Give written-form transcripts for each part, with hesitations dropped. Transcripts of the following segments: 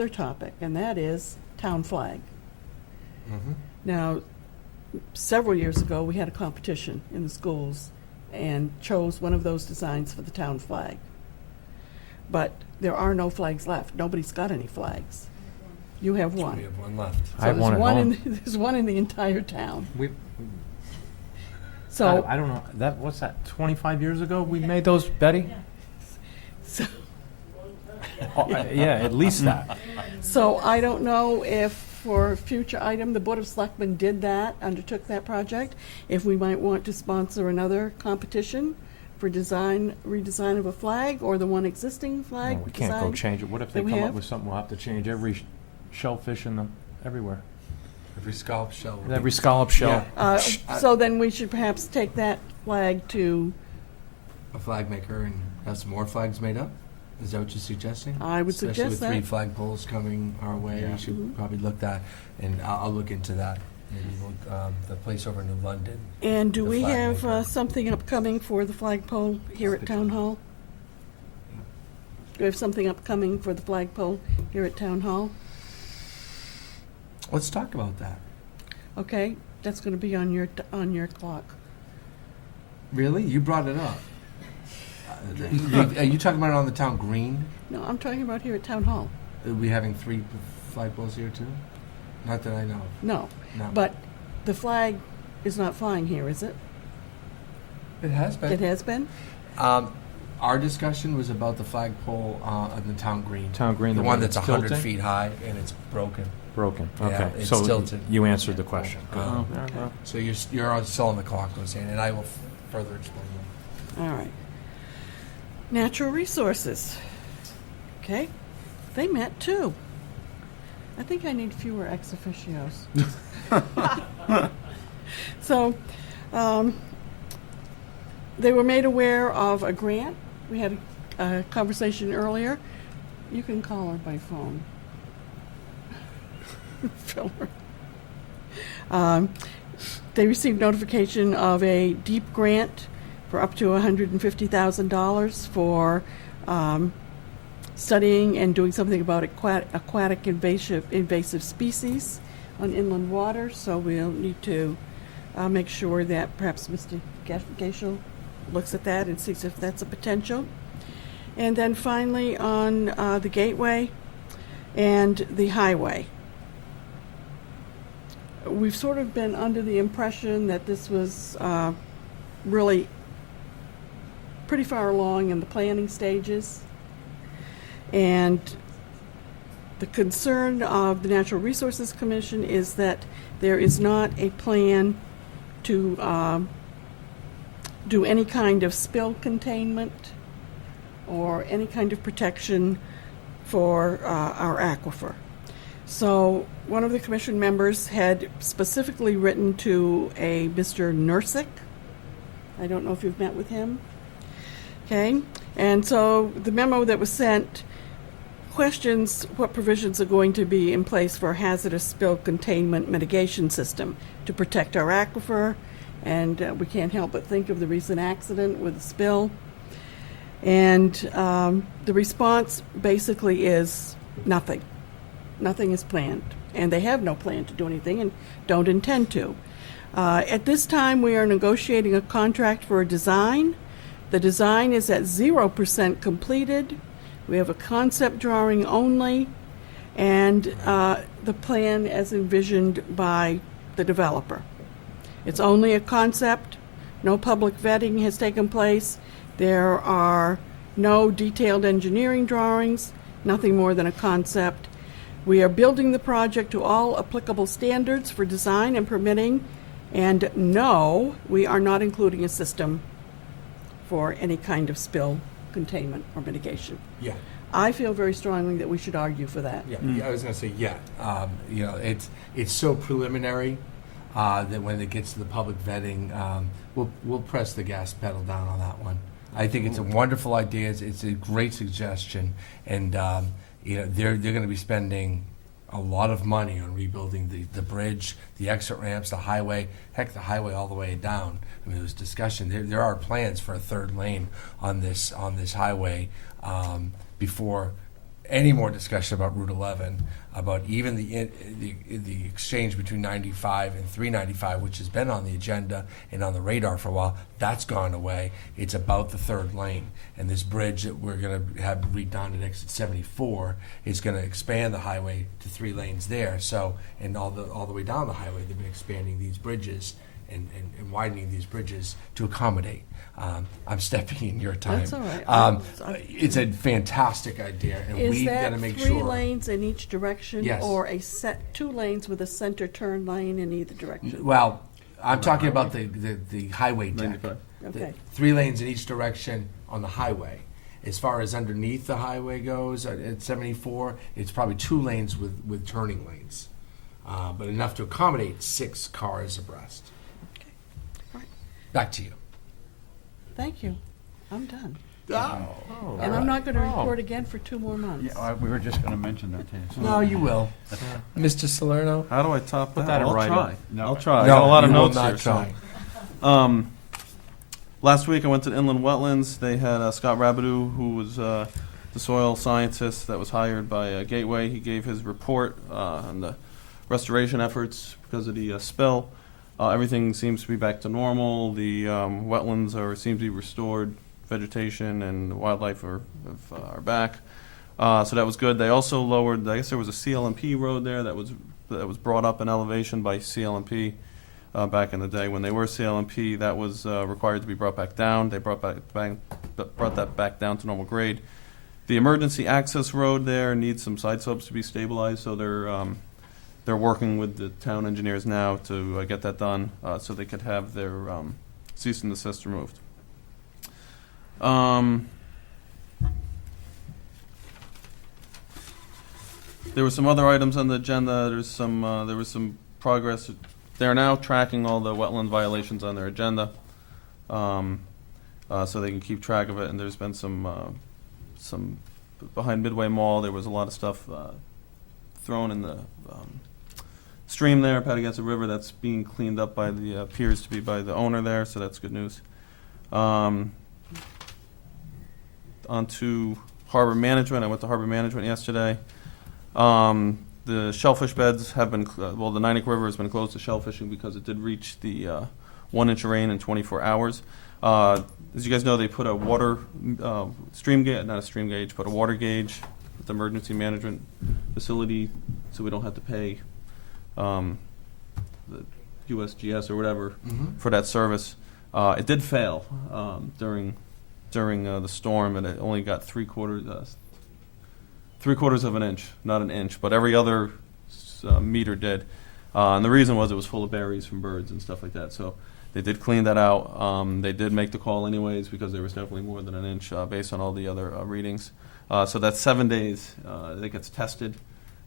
other topic, and that is town flag. Mm-hmm. Now, several years ago, we had a competition in the schools and chose one of those designs for the town flag. But there are no flags left. Nobody's got any flags. You have So one. we have one left. I have So one there's at home. there's one in the entire town. We, So, I don't know, that, what's that, 25 years ago we made those, Betty? so, Oh, yeah, at least that. so I don't know if for a future item, the Board of Selectmen did that, undertook that project, if we might want to sponsor another competition for redesign of a flag, or the one existing flag No, we can't go design. change it. What if they that we come up have? with something, we'll have to change every shellfish in the, everywhere. Every scallop shell. Every scallop shell. Uh, So then we should perhaps take that flag to, A flag maker and have some more flags made up? Is that what you're suggesting? I would Especially suggest with that. 3 flagpoles coming our way, Yeah. we should Mhm. probably look that, and I'll look into that. Maybe look, the place over in New London. And do The we flag have maker. something upcoming for the flagpole here at Town Hall? Do we have something upcoming for the flagpole here at Town Hall? Let's talk about that. Okay, that's going to be on your clock. Really? You brought it up. Are you talking about it on the town green? No, I'm talking about here at Town Hall. Are we having 3 flagpoles here too? Not that I know of. No, No. but the flag is not flying here, is it? It has been. It has been? Our discussion was about the flagpole on the town green. Town green, The one that's 100 tilting? feet high and it's broken. Broken, Yeah, okay. it's So tilted. you answered the question. Good. Oh, Yeah, well, So you're on still on the clock, I was saying, and I will further explain that. All right. Natural resources. Okay, they met too. I think I need fewer ex officios. So, they were made aware of a grant. We had a conversation earlier. You can call her by phone. Fill her. They received notification of a deep grant for up to $150,000 for studying and doing something about aquatic invasive species on inland water. So we'll need to make sure that perhaps Mr. Gaishel looks at that and sees if that's a potential. And then finally on the gateway and the highway. We've sort of been under the impression that this was really pretty far along in the planning stages. And the concern of the Natural Resources Commission is that there is not a plan to do any kind of spill containment or any kind of protection for our aquifer. So one of the commission members had specifically written to a Mr. Nursick. I don't know if you've met with him. Okay, and so the memo that was sent questions what provisions are going to be in place for a hazardous spill containment mitigation system to protect our aquifer, and we can't help but think of the recent accident with the spill. And the response basically is nothing. Nothing is planned, and they have no plan to do anything and don't intend to. At this time, we are negotiating a contract for a design. The design is at 0% completed. We have a concept drawing only, and the plan as envisioned by the developer. It's only a concept. No public vetting has taken place. There are no detailed engineering drawings, nothing more than a concept. We are building the project to all applicable standards for design and permitting, and no, we are not including a system for any kind of spill containment or mitigation. Yeah. I feel very strongly that we should argue for that. Yeah, I was going to say, yeah. It's so preliminary that when it gets to the public vetting, we'll press the gas pedal down on that one. I think it's a wonderful idea. It's a great suggestion, and they're going to be spending a lot of money on rebuilding the bridge, the exit ramps, the highway, heck, the highway all the way down. I mean, there was discussion. There are plans for a 3rd lane on this highway before any more discussion about Route 11, about even the exchange between 95 and 395, which has been on the agenda and on the radar for a while, that's gone away. It's about the third lane. And this bridge that we're going to have redone at exit 74 is going to expand the highway to 3 lanes there. So, and all the way down the highway, they've been expanding these bridges and widening these bridges to accommodate. I'm stepping in your time. That's all right. It's a fantastic idea, and we've got to make Is that 3 sure. lanes in each direction? Yes. Or a set 2 lanes with a center turn lane in either direction? Well, I'm talking about the highway deck. 95. Okay. 3 lanes in each direction on the highway. As far as underneath the highway goes, at 74, it's probably 2 lanes with turning lanes, but enough to accommodate 6 cars abreast. Okay. All right. Back to you. Thank you. I'm done. Oh. And I'm not going to report again for 2 more months. Yeah, we were just going to mention that to you. No, you will. Mr. Salerno? How do I top Put that? that in I'll writing. try. No. I'll try. I No, got a lot of you will notes not here. try. So, last week I went to Inland Wetlands. They had Scott Rabideau, who was the soil scientist that was hired by Gateway. He gave his report on the restoration efforts because of the spill. Everything seems to be back to normal. The wetlands seem to be restored. Vegetation and wildlife are back. So that was good. They also lowered, I guess there was a CLMP road there that was brought up in elevation by CLMP back in the day. When they were CLMP, that was required to be brought back down. They brought that back down to normal grade. The emergency access road there needs some side slopes to be stabilized, so they're working with the town engineers now to get that done so they could have their cease and desist removed. There were some other items on the agenda. There was some progress. They're now tracking all the wetland violations on their agenda, so they can keep track of it. And there's been some behind Midway Mall. There was a lot of stuff thrown in the stream there, Patagonia River. That's being cleaned up by appears to be by the owner there. So that's good news. On to harbor management. I went to harbor management yesterday. The shellfish beds have been, the Ninik River has been closed to shellfishing because it did reach the 1 inch of rain in 24 hours. As you guys know, they put a water stream gauge, not a stream gauge, but a water gauge at the emergency management facility, so we don't have to pay the USGS or whatever for that service. It did fail during the storm, and it only got 3/4 of an inch, not an inch, but every other meter did. And the reason was it was full of berries from birds and stuff like that. So they did clean that out. They did make the call anyways because there was definitely more than an inch based on all the other readings. So that's 7 days. It gets tested.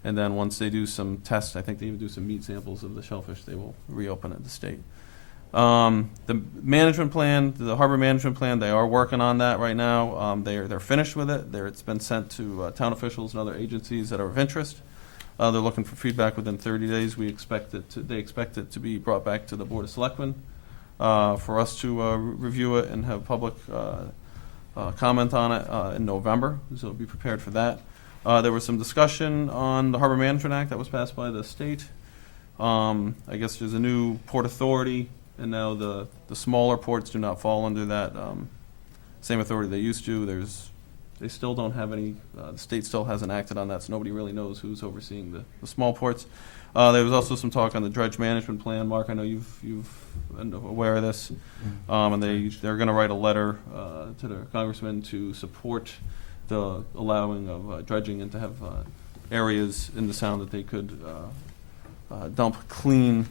And then once they do some tests, I think they even do some meat samples of the shellfish, they will reopen it to state. The management plan, the harbor management plan, they are working on that right now. They're finished with it. It's been sent to town officials and other agencies that are of interest. They're looking for feedback within 30 days. They expect it to be brought back to the Board of Selectmen for us to review it and have public comment on it in November. So be prepared for that. There was some discussion on the Harbor Management Act that was passed by the state. I guess there's a new port authority, and now the smaller ports do not fall under that same authority they used to. They still don't have any, the state still hasn't acted on that, so nobody really knows who's overseeing the small ports. There was also some talk on the dredge management plan. Mark, I know you've been aware of this. And they're going to write a letter to their congressman to support the allowing of dredging and to have areas in the sound that they could dump clean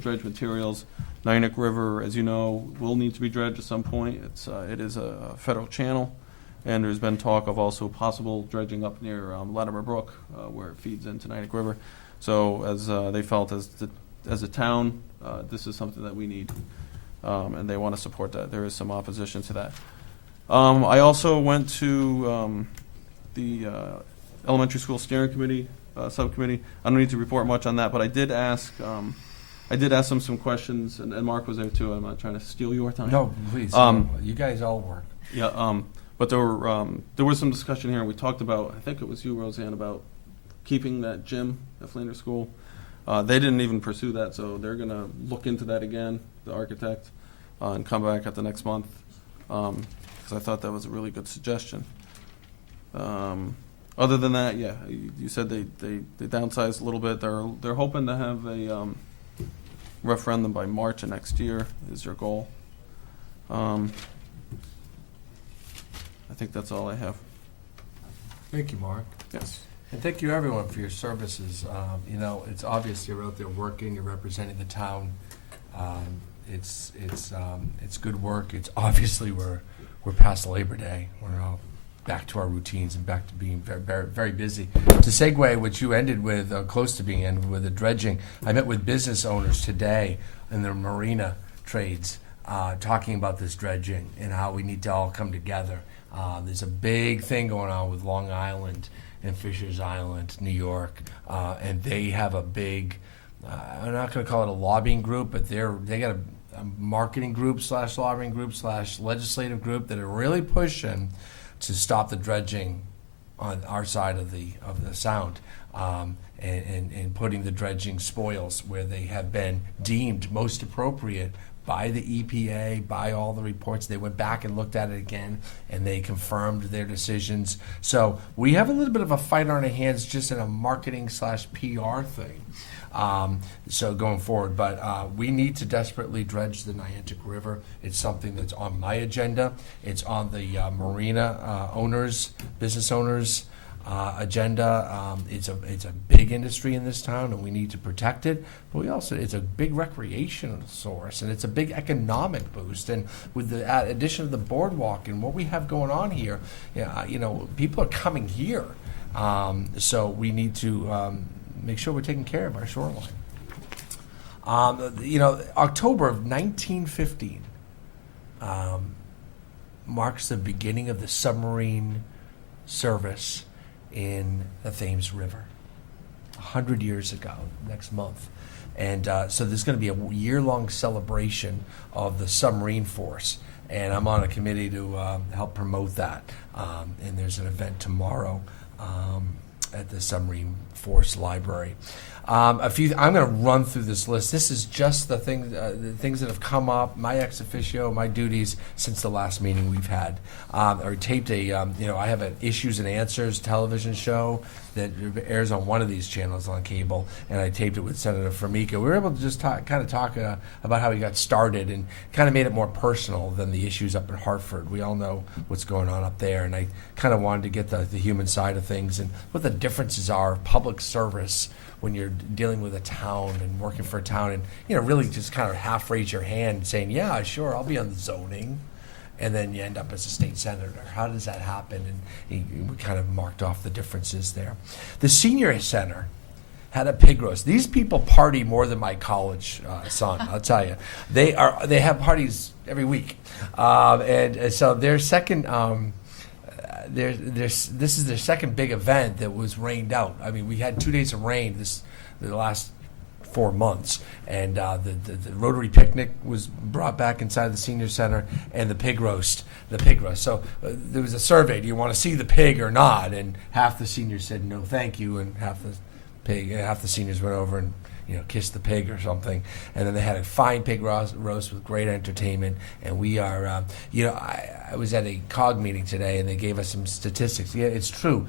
dredge materials. Ninik River, as you know, will need to be dredged at some point. It is a federal channel, and there's been talk of also possible dredging up near Latimer Brook, where it feeds into Ninik River. So as they felt as a town, this is something that we need, and they want to support that. There is some opposition to that. I also went to the elementary school steering committee subcommittee. I don't need to report much on that, but I did ask them some questions, and Mark was there too. I'm not trying to steal your time. No, please. You guys all work. Yeah. But there was some discussion here, and we talked about, I think it was you, Roseanne, about keeping that gym at Flanders School. They didn't even pursue that, so they're going to look into that again, the architect, and come back at the next month, because I thought that was a really good suggestion. Other than that, yeah, you said they downsized a little bit. They're hoping to have a referendum by March of next year is their goal. I think that's all I have. Thank you, Mark. Yes. And thank you, everyone, for your services. It's obvious you're out there working, you're representing the town. It's good work. It's obviously we're past Labor Day. We're all back to our routines and back to being very, very, very busy. To segue, what you ended with, close to being ended with, the dredging. I met with business owners today in the marina trades, talking about this dredging and how we need to all come together. There's a big thing going on with Long Island and Fisher's Island, New York, and they have a big, I'm not going to call it a lobbying group, but they got a marketing group / lobbying group / legislative group that are really pushing to stop the dredging on our side of the sound, and putting the dredging spoils where they have been deemed most appropriate by the EPA, by all the reports. They went back and looked at it again, and they confirmed their decisions. So we have a little bit of a fight on our hands just in a marketing / PR thing. So going forward, but we need to desperately dredge the Niantic River. It's something that's on my agenda. It's on the marina business owners' agenda. It's a big industry in this town, and we need to protect it. But it's a big recreational source, and it's a big economic boost. And with the addition of the boardwalk and what we have going on here, people are coming here. So we need to make sure we're taking care of our shoreline. October of 1915 marks the beginning of the submarine service in the Thames River. 100 years ago, next month. And so there's going to be a year-long celebration of the Submarine Force. And I'm on a committee to help promote that. And there's an event tomorrow at the Submarine Force Library. I'm going to run through this list. This is just the things that have come up, my ex officio, my duties since the last meeting we've had. I taped I have an Issues and Answers television show that airs on one of these channels on cable, and I taped it with Senator Formica. We were able to just talk about how he got started and kind of made it more personal than the issues up in Hartford. We all know what's going on up there, and I kind of wanted to get the human side of things and what the differences are of public service when you're dealing with a town and working for a town, and really just kind of half raise your hand saying, yeah, sure, I'll be on the zoning, and then you end up as a state senator. How does that happen? And we kind of marked off the differences there. The senior center had a pig roast. These people party more than my college son, I'll tell you. They have parties every week, and so their second. This is their second big event that was rained out. I mean, we had 2 days of rain the last 4 months, and the Rotary picnic was brought back inside the senior center, and the pig roast. So there was a survey: do you want to see the pig or not? And half the seniors said no, thank you, and half the seniors went over and kissed the pig or something. And then they had a fine pig roast with great entertainment. And we are, I was at a COG meeting today, and they gave us some statistics. Yeah, it's true.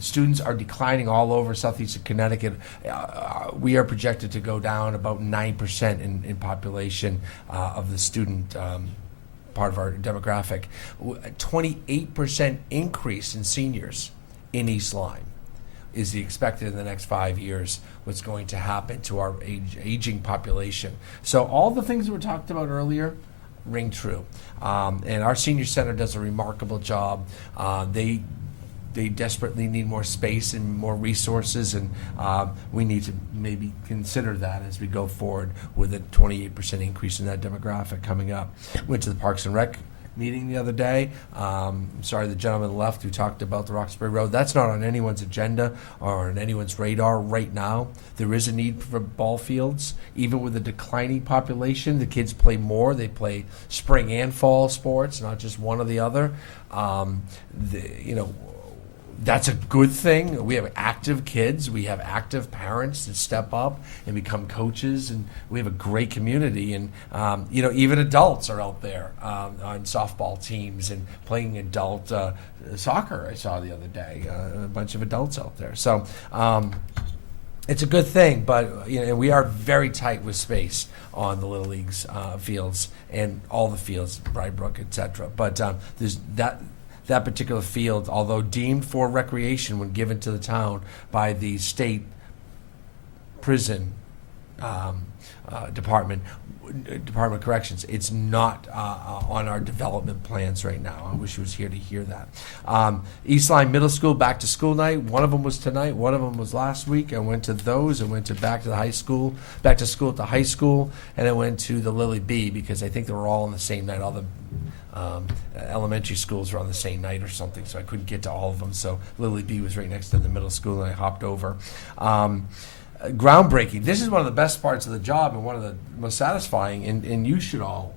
Students are declining all over southeastern Connecticut. We are projected to go down about 9% in population of the student part of our demographic. 28% increase in seniors in East Lyme is the expected in the next 5 years. What's going to happen to our aging population? So all the things that were talked about earlier ring true, and our senior center does a remarkable job. They desperately need more space and more resources, and we need to maybe consider that as we go forward with a 28% increase in that demographic coming up. Went to the Parks and Rec meeting the other day. I'm sorry the gentleman left who talked about the Roxbury Road. That's not on anyone's agenda or on anyone's radar right now. There is a need for ball fields. Even with a declining population, the kids play more. They play spring and fall sports, not just one or the other. That's a good thing. We have active kids. We have active parents that step up and become coaches, and we have a great community. And even adults are out there on softball teams and playing adult soccer. I saw the other day a bunch of adults out there. So it's a good thing. But we are very tight with space on the Little League's fields and all the fields, Brybrook, etc. But there's that particular field, although deemed for recreation when given to the town by the state prison Department of Corrections, it's not on our development plans right now. I wish he was here to hear that. East Lyme Middle School back to school night. One of them was tonight. One of them was last week. I went to those. I went to back to the high school, back to school at the high school, and I went to the Lily B because I think they were all on the same night. All the elementary schools were on the same night or something, so I couldn't get to all of them. So Lily B was right next to the middle school, and I hopped over. Groundbreaking. This is one of the best parts of the job and one of the most satisfying, and you should all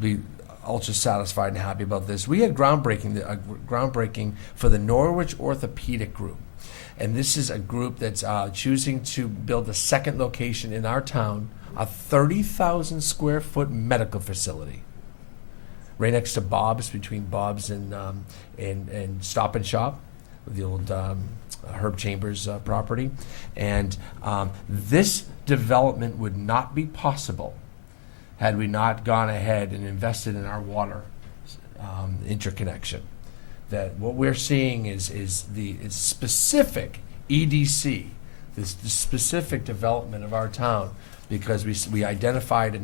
be ultra satisfied and happy about this. We had groundbreaking for the Norwich Orthopedic Group. And this is a group that's choosing to build a second location in our town, a 30,000 square foot medical facility. Right next to Bob's, between Bob's and Stop and Shop, the old Herb Chambers property. And this development would not be possible had we not gone ahead and invested in our water interconnection. That what we're seeing is the specific EDC, this specific development of our town, because we identified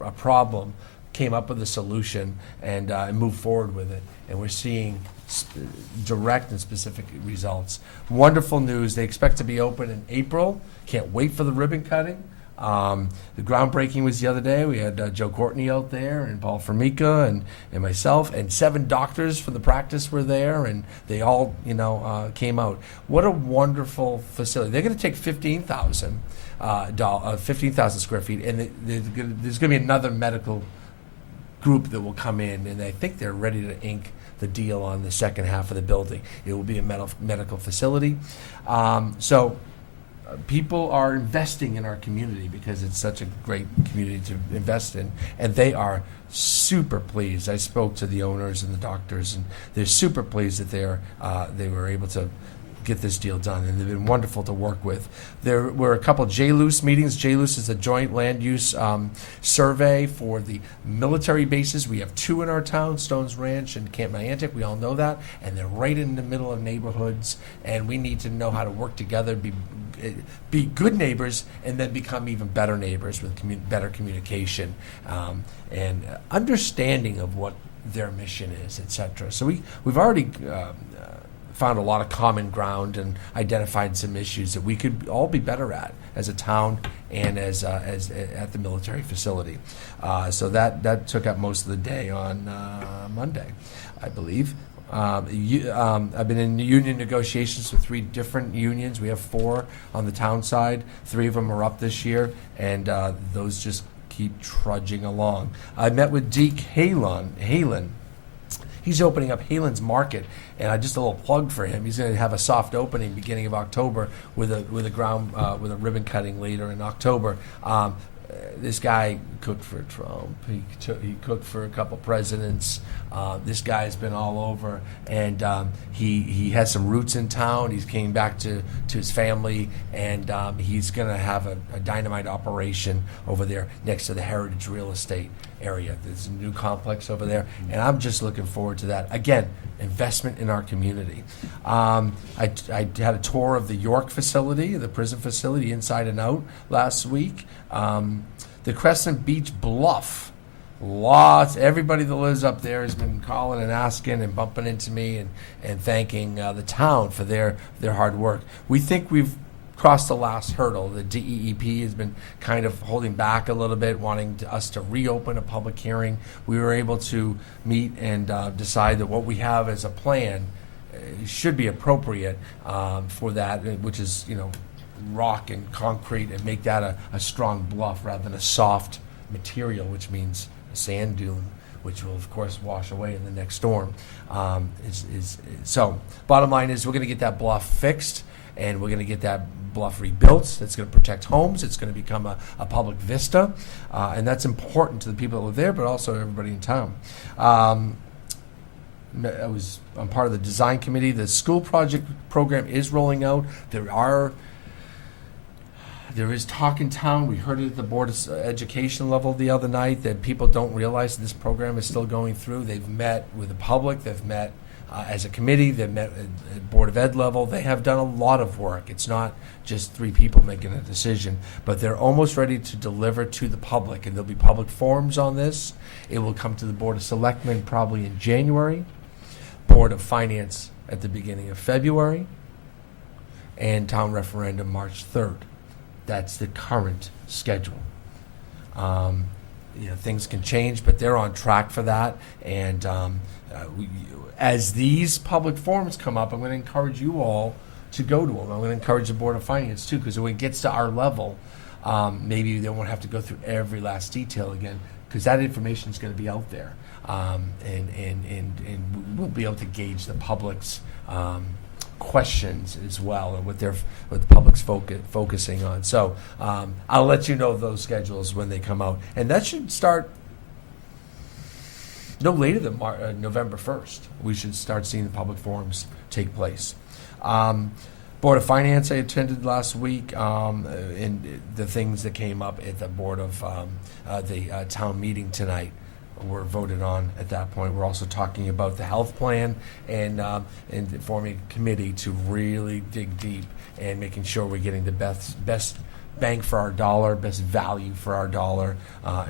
a problem, came up with a solution, and moved forward with it. And we're seeing direct and specific results. Wonderful news. They expect to be open in April. Can't wait for the ribbon cutting. The groundbreaking was the other day. We had Joe Courtney out there, and Paul Formica, and myself, and 7 doctors from the practice were there, and they all came out. What a wonderful facility. They're going to take 15,000 square feet, and there's going to be another medical group that will come in, and I think they're ready to ink the deal on the second half of the building. It will be a medical facility. So people are investing in our community because it's such a great community to invest in, and they are super pleased. I spoke to the owners and the doctors, and they're super pleased that they were able to get this deal done, and they've been wonderful to work with. There were a couple JLUIS meetings. JLUIS is a joint land use survey for the military bases. We have 2 in our town, Stones Ranch and Camp Niantic. We all know that, and they're right in the middle of neighborhoods, and we need to know how to work together, be good neighbors, and then become even better neighbors with better communication and understanding of what their mission is, etc. So we've already found a lot of common ground and identified some issues that we could all be better at as a town and as at the military facility. So that took up most of the day on Monday, I believe. I've been in union negotiations with 3 different unions. We have 4 on the town side. 3 of them are up this year, and those just keep trudging along. I met with Deke Halen. He's opening up Halen's Market, and just a little plug for him. He's going to have a soft opening beginning of October with a ribbon cutting later in October. This guy cooked for Trump. He cooked for a couple presidents. This guy's been all over, and he has some roots in town. He's came back to his family, and he's going to have a dynamite operation over there next to the Heritage Real Estate area. There's a new complex over there, and I'm just looking forward to that. Again, investment in our community. I had a tour of the York facility, the prison facility, inside and out last week. The Crescent Beach Bluff. Everybody that lives up there has been calling and asking and bumping into me and thanking the town for their hard work. We think we've crossed the last hurdle. The DEEP has been kind of holding back a little bit, wanting us to reopen a public hearing. We were able to meet and decide that what we have as a plan should be appropriate for that, which is, rock and concrete, and make that a strong bluff rather than a soft material, which means a sand dune, which will of course wash away in the next storm. So bottom line is we're going to get that bluff fixed, and we're going to get that bluff rebuilt. It's going to protect homes. It's going to become a public vista, and that's important to the people that live there, but also everybody in town. I'm part of the design committee. The school project program is rolling out. There is talk in town. We heard it at the Board of Education level the other night that people don't realize that this program is still going through. They've met with the public. They've met as a committee. They've met at Board of Ed level. They have done a lot of work. It's not just 3 people making a decision, but they're almost ready to deliver to the public, and there'll be public forums on this. It will come to the Board of Selectmen probably in January, Board of Finance at the beginning of February, and town referendum March 3rd. That's the current schedule. Things can change, but they're on track for that. And as these public forums come up, I'm going to encourage you all to go to them. I'm going to encourage the Board of Finance too, because when it gets to our level, maybe they won't have to go through every last detail again, because that information is going to be out there, and we'll be able to gauge the public's questions as well, and what the public's focusing on. So I'll let you know those schedules when they come out, and that should start no later than November 1st. We should start seeing the public forums take place. Board of Finance I attended last week, and the things that came up at the Board of the town meeting tonight were voted on at that point. We're also talking about the health plan and forming a committee to really dig deep and making sure we're getting the best bang for our dollar, best value for our dollar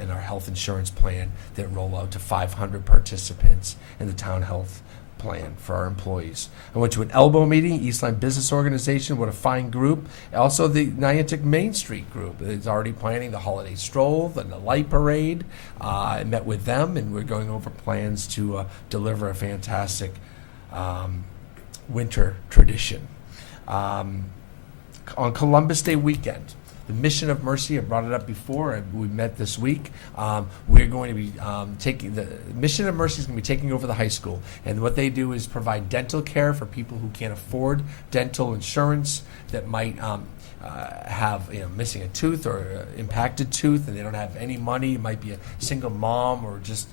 in our health insurance plan that roll out to 500 participants in the town health plan for our employees. I went to an elbow meeting, East Lyme Business Organization, what a fine group. Also the Niantic Main Street group is already planning the holiday stroll and the light parade. I met with them, and we're going over plans to deliver a fantastic winter tradition. On Columbus Day weekend, the Mission of Mercy, I brought it up before, and we met this week. We're going to be the Mission of Mercy is going to be taking over the high school. And what they do is provide dental care for people who can't afford dental insurance, that might have missing a tooth or impacted tooth, and they don't have any money. It might be a single mom or just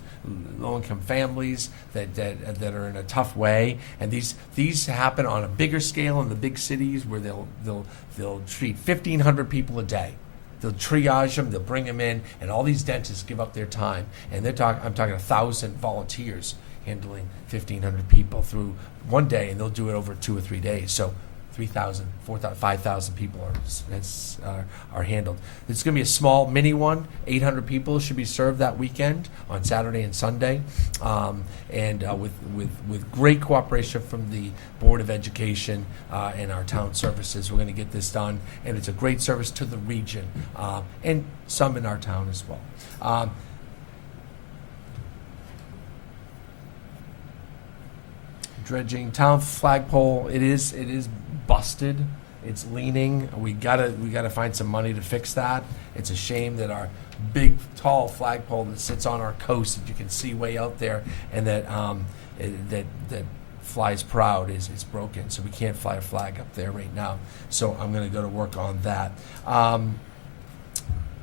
low-income families that are in a tough way, and these happen on a bigger scale in the big cities, where they'll treat 1,500 people a day. They'll triage them, they'll bring them in, and all these dentists give up their time, and I'm talking 1,000 volunteers handling 1,500 people through one day, and they'll do it over 2 or 3 days. So 3,000, 4,000, 5,000 people are handled. It's going to be a small mini one. 800 people should be served that weekend on Saturday and Sunday, and with great cooperation from the Board of Education and our town services. We're going to get this done, and it's a great service to the region and some in our town as well. Dredging, town flagpole, it is busted. It's leaning. We gotta find some money to fix that. It's a shame that our big tall flagpole that sits on our coast, that you can see way out there, and that flies proud, is broken. So we can't fly a flag up there right now. So I'm gonna go to work on that.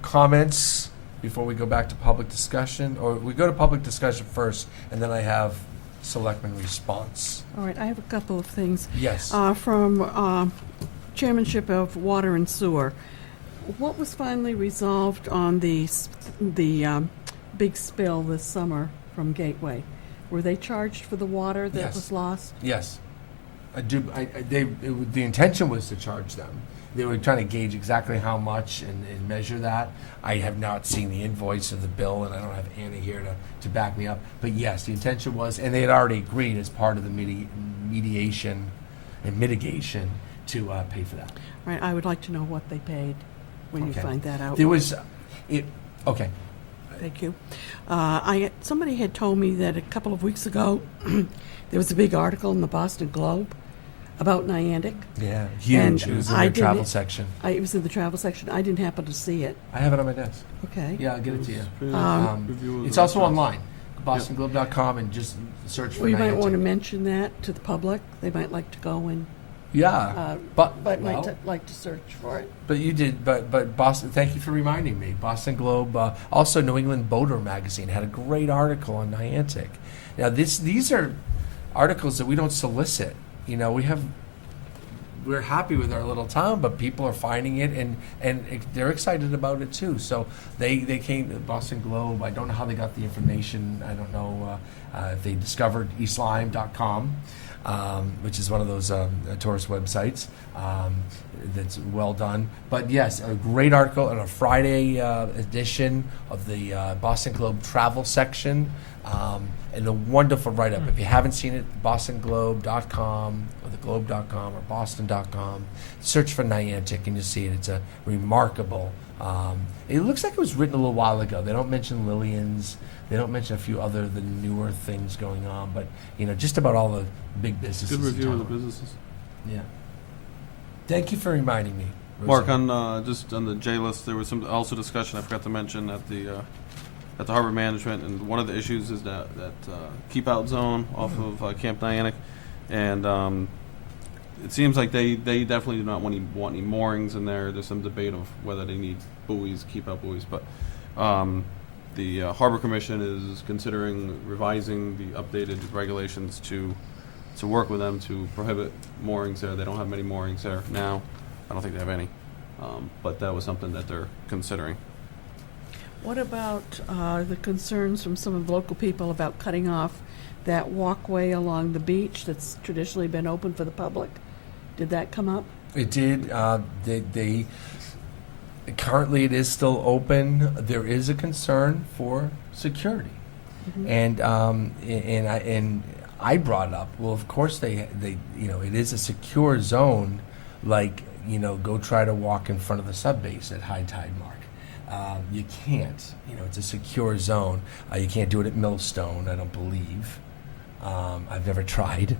Comments before we go back to public discussion, or we go to public discussion first, and then I have Selectmen response. All right, I have a couple of things. Yes. From Chairmanship of Water and Sewer, what was finally resolved on the big spill this summer from Gateway? Were they charged for the water that Yes. was lost? Yes. The intention was to charge them. They were trying to gauge exactly how much and measure that. I have not seen the invoice of the bill, and I don't have Anna here to back me up. But yes, the intention was, and they had already agreed as part of the mediation and mitigation to pay for that. Right, I would like to know what they paid when you Okay. find that out. There was, okay. Thank you. Somebody had told me that a couple of weeks ago, there was a big article in the Boston Globe about Niantic. Yeah, huge. And It was in I the travel didn't- section. It was in the travel section. I didn't happen to see it. I have it on my desk. Okay. Yeah, I'll get it to you. Review of It's the also restaurants. online, bostonglobe.com, and just search for Well, you might want to Niantic. mention that to the public. They might like to go and, Yeah, but might well, like to search for it. but you did. But Boston. Thank you for reminding me. Boston Globe, also New England Boater magazine had a great article on Niantic. Now these are articles that we don't solicit. You know, we're happy with our little town, but people are finding it and they're excited about it too. So they came to Boston Globe. I don't know how they got the information. I don't know if they discovered eastlyme.com, which is one of those tourist websites that's well done. But yes, a great article in a Friday edition of the Boston Globe travel section. And a wonderful write-up. If you haven't seen it, bostonglobe.com or theglobe.com or boston.com, search for Niantic and you'll see it. It's a remarkable, it looks like it was written a little while ago. They don't mention Lillian's. They don't mention a few other the newer things going on, but just about all the big businesses. Good in review of town. the businesses. Yeah. Thank you for reminding me, Mark, Roseanne. on just on the J list, there was some also discussion I forgot to mention at the harbor management, and one of the issues is that keep out zone off of Camp Niantic, and it seems like they definitely do not want any moorings in there. There's some debate of whether they need buoys, keep out buoys, but the harbor commission is considering revising the updated regulations to work with them to prohibit moorings there. They don't have many moorings there now. I don't think they have any, but that was something that they're considering. What about the concerns from some of the local people about cutting off that walkway along the beach that's traditionally been open for the public? Did that come up? It did. They currently it is still open. There is a concern for security, and I brought up. Well, of course they it is a secure zone. Like go try to walk in front of the sub base at high tide mark. You can't. It's a secure zone. You can't do it at Millstone, I don't believe. I've never tried.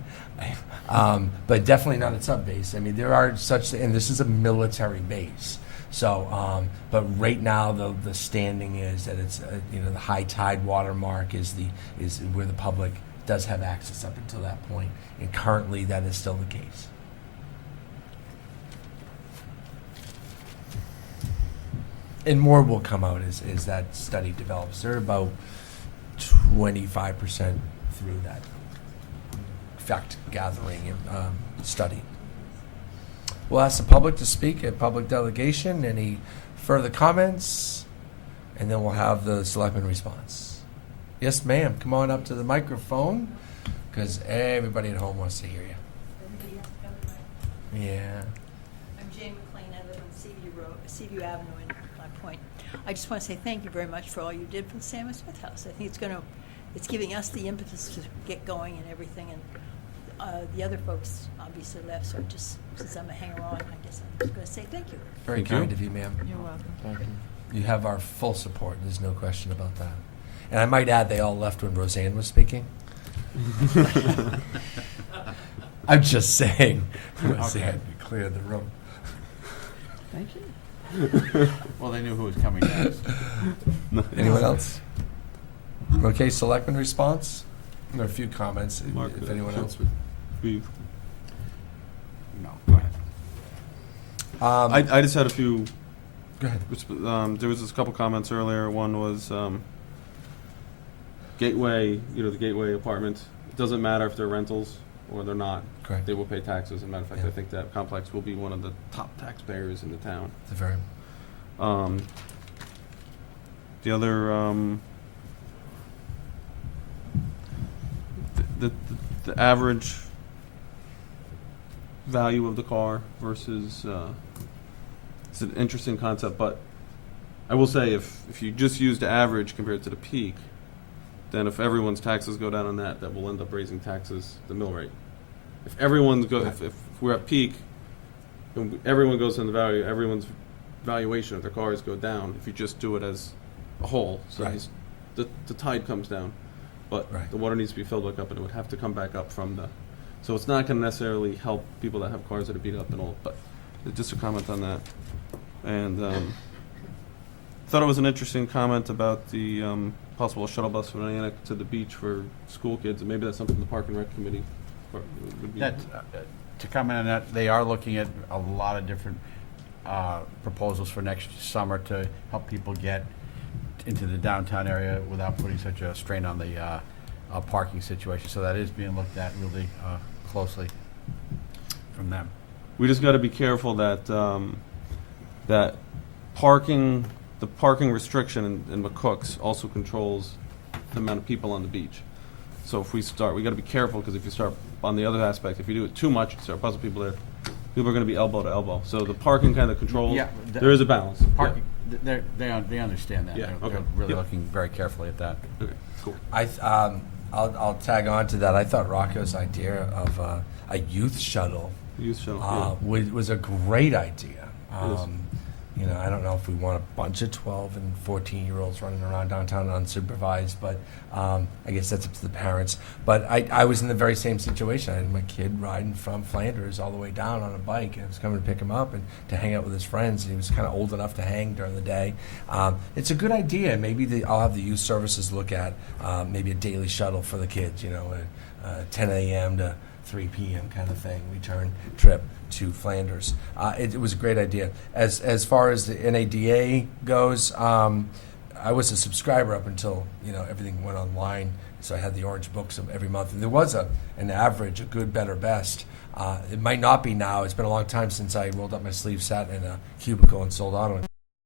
But definitely not at sub base. I mean, there are such, and this is a military base. So, but right now the standing is that it's the high tide watermark is where the public does have access up until that point, and currently that is still the case. And more will come out as that study develops. They're about 25% through that fact gathering and study. We'll ask the public to speak at public delegation. Any further comments? And then we'll have the selectman response. Yes, ma'am. Come on up to the microphone because everybody at home wants to hear you. Everybody has to come to my- Yeah. I'm Jane McLean. I live on Seaview Avenue in Black Point. I just want to say thank you very much for all you did for the Samuel Smith House. I think it's giving us the impetus to get going and everything. And the other folks obviously left, so just since I'm a hanger-on, I guess I'm just going to say thank you. Very Thank you. kind of you, ma'am. You're welcome. Thank you. You have our full support. There's no question about that. And I might add, they all left when Roseanne was speaking. I'm just saying. Roseanne cleared the room. Thank you. Well, they knew who was coming next. Anyone else? Okay, selectman response? There are a few comments, Mark, if anyone else would. No, go ahead. I just had a few. Go ahead. There was just a couple comments earlier. One was Gateway, the Gateway apartments. It doesn't matter if they're rentals or they're not. Correct. They will pay taxes. As a matter of fact, Yeah. I think that complex will be one of the top taxpayers in the town. The very. The other, the average value of the car versus, it's an interesting concept, but I will say if you just use the average compared to the peak, then if everyone's taxes go down on that will end up raising taxes, the mill rate. If everyone's if we're at peak, everyone goes in the value, everyone's valuation of their cars go down if you just do it as a whole. So Right. the tide comes down, but Right. the water needs to be filled back up, and it would have to come back up from the. So it's not going to necessarily help people that have cars that are beat up and old. But just a comment on that, and thought it was an interesting comment about the possible shuttle bus from Atlantic to the beach for school kids, and maybe that's something the Park and Rec Committee would be. That, to comment on that, they are looking at a lot of different proposals for next summer to help people get into the downtown area without putting such a strain on the parking situation. So that is being looked at really closely from them. We just got to be careful that that parking, the parking restriction in McCook's also controls the amount of people on the beach. So if we start, we got to be careful, because if you start on the other aspect, if you do it too much, you start puzzling people there. People are going to be elbow to elbow. So the parking kind of controls. Yeah, there is a balance. Parking, they understand that. Yeah, They're okay. really Yep. looking very carefully at that. Yeah. Okay, cool. I'll tag on to that. I thought Rocco's idea of a youth shuttle Youth shuttle. was a great idea. It is. You know, I don't know if we want a bunch of 12 and 14-year-olds running around downtown unsupervised, but I guess that's up to the parents. But I was in the very same situation. I had my kid riding from Flanders all the way down on a bike, and I was coming to pick him up and to hang out with his friends. And he was kind of old enough to hang during the day. It's a good idea. Maybe I'll have the youth services look at maybe a daily shuttle for the kids, you know, a 10 a.m. to 3 p.m. kind of thing, return trip to Flanders. It was a great idea. As far as the NADA goes, I was a subscriber up until, you know, everything went online, so I had the orange books of every month. And there was an average, a good, better, best. It might not be now. It's been a long time since I rolled up my sleeves, sat in a cubicle, and sold auto